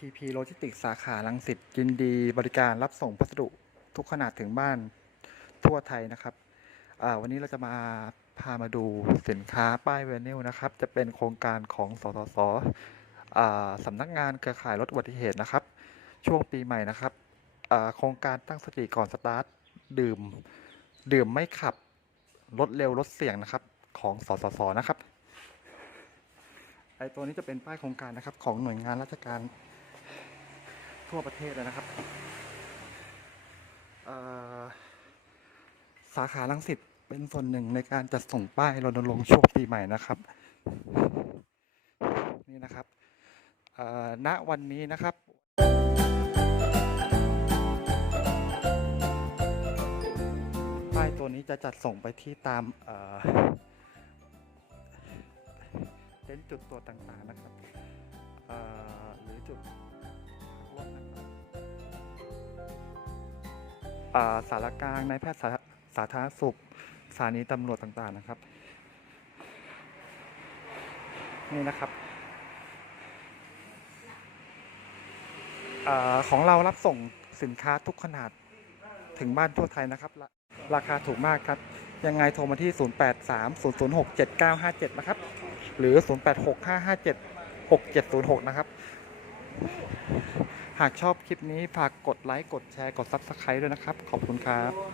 PP Logistics สาขาลังสิตยินดีบริการรับส่งพัสดุทุกขนาดถึงบ้านทั่วไทยนะครับ วันนี้เราจะมาพามาดูสินค้าป้ายเวนิวนะครับ จะเป็นโครงการของสสสอ่าสำนักงานเครือข่ายลดอุบัติเหตุนะครับ ช่วงปีใหม่นะครับโครงการตั้งสติก่อนสตาร์ทดื่ม ดื่มไม่ขับลดเร็วลดเสี่ยงนะครับ ของสสสนะครับไอตัวนี้จะเป็นป้ายโครงการนะครับ ของหน่วยงานราชการ ทั่วประเทศเลยนะครับ สาขาลังสิตเป็นส่วนหนึ่งในการจัดส่งป้ายรณรงค์ช่วงปีใหม่นะครับ นี่นะครับณวันนี้นะครับป้ายตัวนี้จะจัดส่งไปที่ตามเต็นจุดตรวต่างๆนะครับหรือจุด สารกลางในายแพทย์สาธารณสุขสถานีตำรวจต่างๆนะครับ นี่นะครับอของเรารับส่งสินค้าทุกขนาดถึงบ้านทั่วไทยนะครับ ราราคาถูกมากครับ ยังไงโทรมาที่ 0830067957 นะครับ หรือ 0865576706 นะครับ หากชอบคลิปนี้ฝากกดไลค์ กดแชร์ กด Subscribe ด้วยนะครับ ขอบคุณครับ